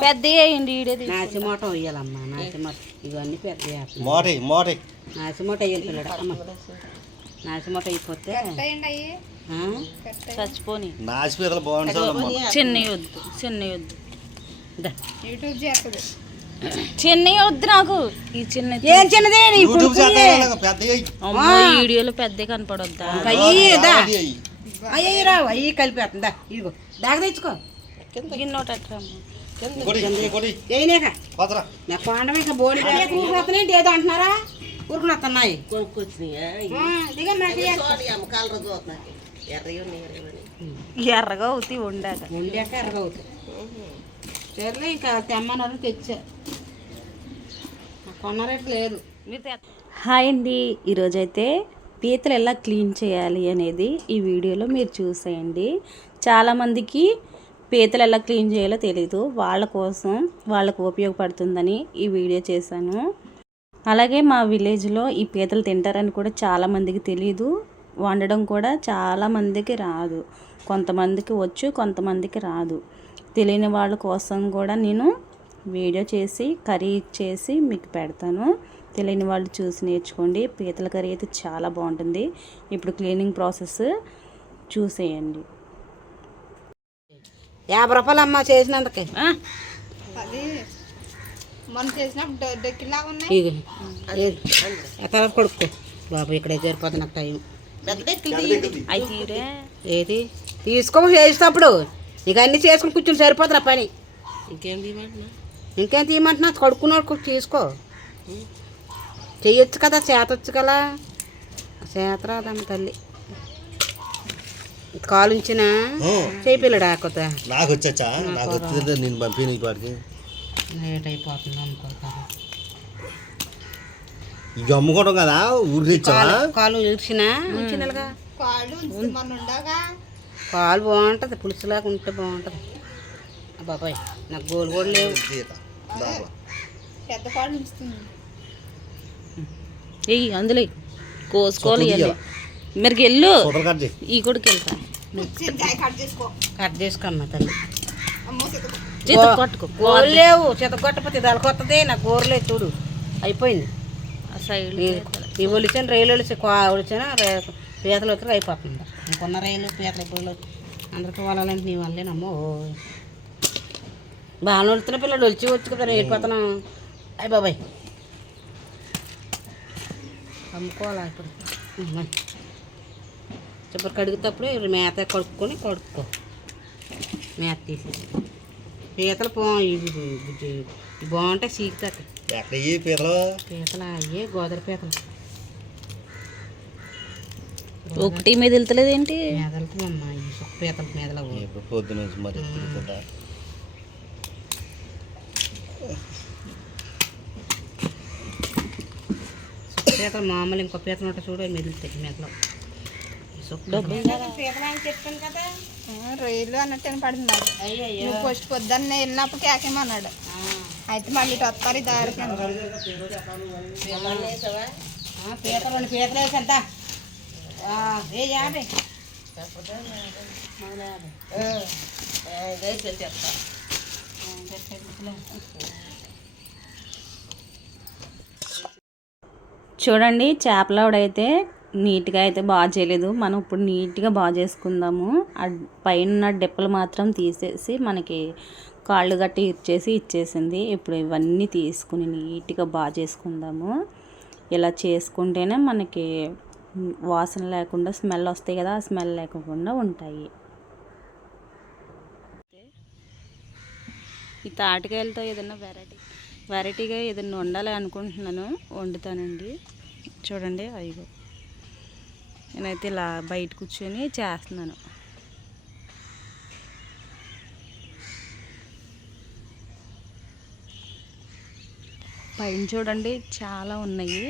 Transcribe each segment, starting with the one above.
పెద్ద వేయండి ఈడేది. నాసిమోటం వేయాలమ్మా నాసిమోటం ఇవన్నీ పెద్ద నాసిమోట వేయాలి పిల్లడు అమ్మ. నాసిమోట అయిపోతే? చచ్చిపోని. చిన్న వద్దు చిన్న వద్దు దా. చిన్న వద్దు నాకు. ఈ చిన్న ఏం చిన్నదే? నీ యూట్యూబ్ చేద్దాం పెద్ద అమ్మో ఈ వీడియోలో పెద్ద కనపడొద్దా? అయ్యి దా అయ్యి. రావు అయ్యి కలిపేస్తుంది ఇదిగో. దాగ తెచ్చుకో. గిన్నోట అట్రమ్మ కొడి కొడి. ఏయినాక పదరా. నా కొండమే ఇంకా బోడి ఊరుకునొస్తున్నాయి ఏదో అంటున్నారా? ఊరుకునొస్తున్నాయి ఎర్రగా అవుతాయి వండాక ఎరగవుతుంది చీరలు ఇంకా తెమ్మన్నారు తెచ్చా. కొన్న రేటు లేదు. హాయ్ అండి. ఈరోజైతే పీతలు ఎలా క్లీన్ చేయాలి అనేది ఈ వీడియోలో మీరు చూసేయండి. చాలామందికి పీతలు ఎలా క్లీన్ చేయాలో తెలీదు. వాళ్ళ కోసం వాళ్ళకు ఉపయోగపడుతుందని ఈ వీడియో చేశాను. అలాగే మా విలేజ్లో ఈ పీతలు తింటారని కూడా చాలామందికి తెలియదు వండడం కూడా చాలామందికి రాదు. కొంతమందికి వచ్చు కొంతమందికి రాదు. తెలియని వాళ్ళ కోసం కూడా నేను వీడియో చేసి కర్రీ చేసి మీకు పెడతాను. తెలియని వాళ్ళు చూసి నేర్చుకోండి. పీతల కర్రీ అయితే చాలా బాగుంటుంది. ఇప్పుడు క్లీనింగ్ ప్రాసెస్ చూసేయండి. యాభై రూపాయలు అమ్మ చేసినందుకే. కొడుకో. బాబు ఇక్కడ సరిపోతుంది నాకు టైం. ఏది? తీసుకో చేసేటప్పుడు ఇక అన్నీ చేసుకుని కూర్చుని సరిపోతున్నా పని. ఇంకేం తీయమంటున్నా? ఇంకేం తీయమంటున్నా? కడుక్కున్నాడు తీసుకో. చెయ్యొచ్చు కదా చేతొచ్చు కదా. చేత రాదమ్మ తల్లి. కాలు ఉంచిన? చేయి పిల్లడా కొత్త? నాకు వచ్చా నాకు వచ్చిందంటే నేను పంపిన వాడికి లేట్ అయిపోతుంది ఇక అమ్ముకోవడం కదా ఊరు తెచ్చావా? కాలు ఉంచిన? ఉంచినగా కాలు బాగుంటుంది పులుసులాగా ఉంటే బాగుంటుంది. బాబాయ్ నాకు గోలు కూడా లేవు. సీత, బాబా. ఎయ్యి అందులో. కోసుకోవాలి ఇవన్నీ మీరు వెళ్ళు. ఈ కొడుకు వెళ్తా కట్ చేసుకోమ్మా తల్లి. చేత గోరు లేవు చేత కొట్టపోతే దాని కొత్తదే నాకు గోరు లేదు చూడు. అయిపోయింది. ఆ సైడ్ ఈ ఒలిచాను రైలు ఒలిచి ఒలిచాను పీతలు వచ్చి అయిపోతుంది ఇంకొన్న రైలు పీతలు ఇప్పుడు అందరికి వాళ్ళంటే నీ వల్లేనమ్మో బాగా ఒలుతున్న పిల్లడు ఒలిచి వచ్చి కదా వెళ్ళిపోతున్నాం. అయ్యి బాబాయ్. అమ్ముకోవాలా ఇప్పుడు. చెప్పరు కడుగుతప్పుడు మేత కడుక్కొని కడుక్కో మేత తీసేసి. పీతలు పో ఇవి బాగుంటాయి సీకుతాయి పీతలు. అయ్యే గోదర పీతలు. ఒకటి మీద వెళ్తలేదు ఏంటి? పీతల మామూలు ఇంకో పీతలు ఉంటే చూడు అవి మెదులుతాయి మెదలు. రైలు అన్నట్టు పడింది నువ్వు ఫస్ట్ పొద్దున్న వెళ్ళినప్పుడు కేకేమన్నాడు. అయితే మళ్ళీ ఇటు వస్తారు ఈ దారికి పీతలు పీతలు వేసి ఎంత ఆ, ఏ యాభై చూడండి చేపలవిడైతే నీట్గా అయితే బాగా చేయలేదు. మనం ఇప్పుడు నీట్గా బాగా చేసుకుందాము. ఆ పైన డెప్పలు మాత్రం తీసేసి మనకి కాళ్ళు గట్టి ఇచ్చేసి ఇచ్చేసింది. ఇప్పుడు ఇవన్నీ తీసుకుని నీట్గా బాగా చేసుకుందాము. ఇలా చేసుకుంటేనే మనకి వాసన లేకుండా స్మెల్ వస్తాయి కదా ఆ స్మెల్ లేకుండా ఉంటాయి. ఈ తాటికాయలతో ఏదైనా వెరైటీ వెరైటీగా ఏదైనా వండాలి అనుకుంటున్నాను వండుతానండి. చూడండి అయ్యో. నేనైతే ఇలా బయట కూర్చొని చేస్తున్నాను. పైన చూడండి చాలా ఉన్నాయి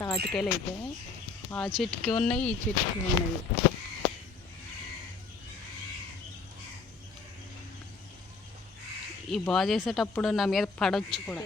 తాటికాయలు అయితే ఆ చెట్టుకి ఉన్నాయి ఈ చెట్టుకి ఉన్నాయి ఈ బాగా చేసేటప్పుడు నా మీద పడవచ్చు కూడా.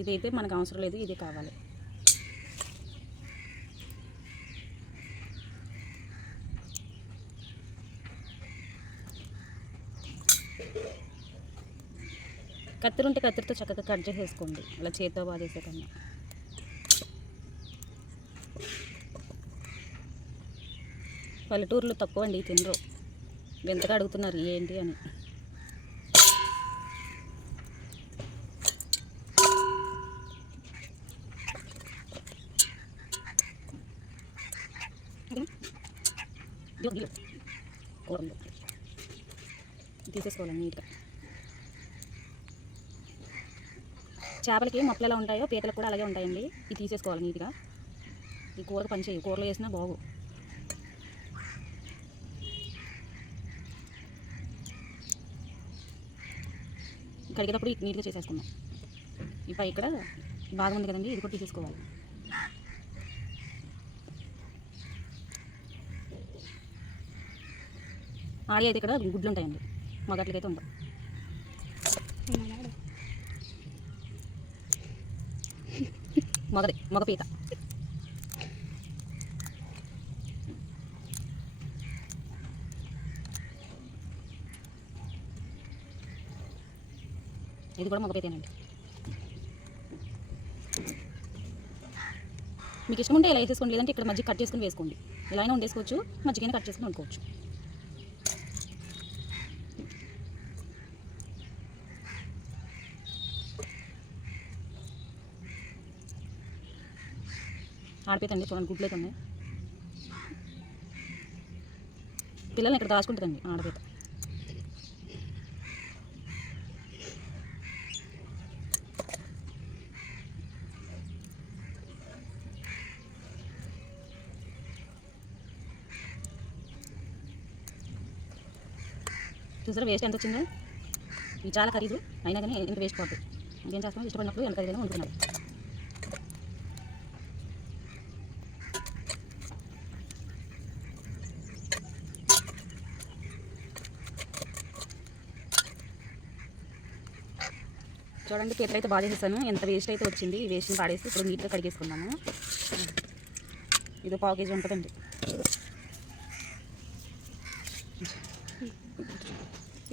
ఇదైతే మనకు అవసరం లేదు ఇది కావాలి. కత్తిరుంటే కత్తిరితో చక్కగా కట్ చేసేసుకోండి. అలా చేతితో బాగా కన్నా పల్లెటూరులో తక్కువ అండి తినరు. వింతగా అడుగుతున్నారు ఏంటి అని. తీసేసుకోవాలి నీట్గా. చేపలకి మొక్కలు ఎలా ఉంటాయో పీతలకు కూడా అలాగే ఉంటాయండి. ఇది తీసేసుకోవాలి నీట్గా. ఈ కూరకు పని చేయి కూరలో వేసినా బాగు. కడిగేటప్పుడు నీట్గా చేసేసుకుందాం. ఈ పై ఇక్కడ బాగా ఉంది కదండి ఇది కూడా తీసేసుకోవాలి. ఆడి అయితే ఇక్కడ గుడ్లు ఉంటాయండి మగట్లకైతే ఉండవు. మొగది మగ ఇది కూడా మగపేతేనండి. మీకు ఇష్టం ఉంటే ఇలా వేసేసుకోండి లేదంటే ఇక్కడ మజ్జిగ కట్ చేసుకుని వేసుకోండి. ఇలా అయినా వండేసుకోవచ్చు మజ్జిగైనా కట్ చేసుకుని వండుకోవచ్చు. ఆడిపోతండి చూడండి గుడ్లు అయితే ఉన్నాయి. పిల్లల్ని ఇక్కడ దాచుకుంటుందండి ఆడపీత. చూసారా? వేస్ట్ ఎంత వచ్చిందో? ఇది చాలా ఖరీదు. అయినా కానీ ఎంత వేస్ట్ పోతుంది ఇంకేం చేస్తాం ఇష్టపడినప్పుడు ఎంత ఖరీదైనా ఉంటున్నారు చూడండి పేపర్ అయితే బాగా చేసేసాను. ఎంత వేస్ట్ అయితే వచ్చింది? ఈ వేస్ట్ని పాడేసి ఇప్పుడు నీట్గా కడిగేసుకున్నాము ఇది పావు కేజీ ఉంటుందండి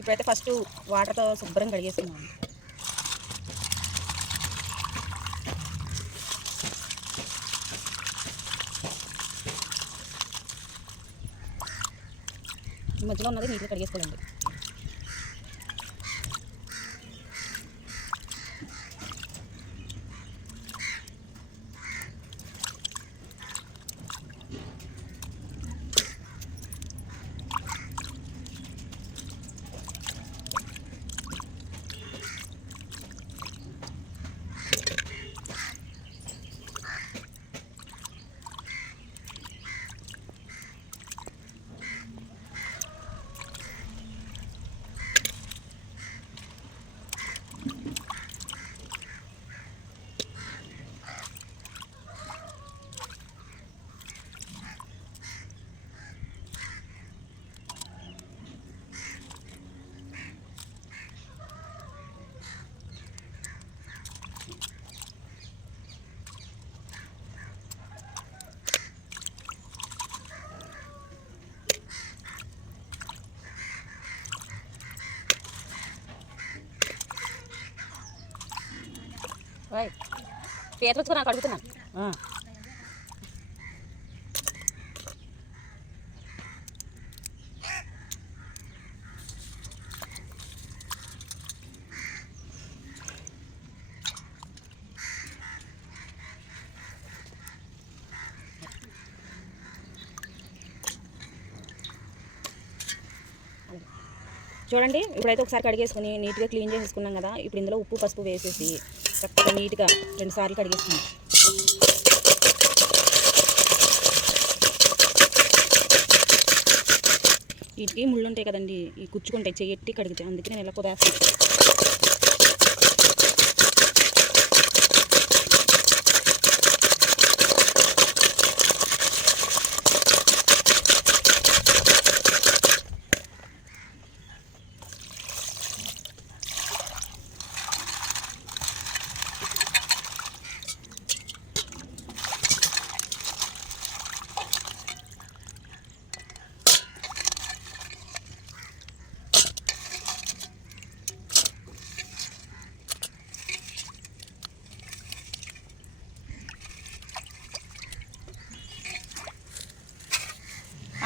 ఇప్పుడైతే ఫస్ట్ వాటర్తో శుభ్రం కడిగేస్తున్నాను ఈ మధ్యలో ఉన్నది నీట్గా కడిగేసుకోవాలండి. నాకు అడుగుతున్నాను చూడండి ఇప్పుడైతే ఒకసారి కడిగేసుకుని నీట్గా క్లీన్ చేసేసుకున్నాం కదా. ఇప్పుడు ఇందులో ఉప్పు పసుపు వేసేసి చక్కగా నీట్గా రెండు సార్లు కడిగేసుకున్నాం. వీటికి ముళ్ళు ఉంటాయి కదండి ఈ కుచ్చుకుంటాయి చెయ్యట్టి కడిగితే అందుకే నేను ఇలా కుదేస్తాను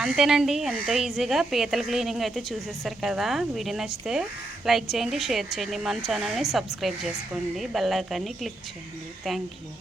అంతేనండి. ఎంతో ఈజీగా పీతల క్లీనింగ్ అయితే చూసేస్తారు కదా. వీడియో నచ్చితే లైక్ చేయండి షేర్ చేయండి. మన ఛానల్ని సబ్స్క్రైబ్ చేసుకోండి. బెల్ ఐకాన్ని క్లిక్ చేయండి. Thank you.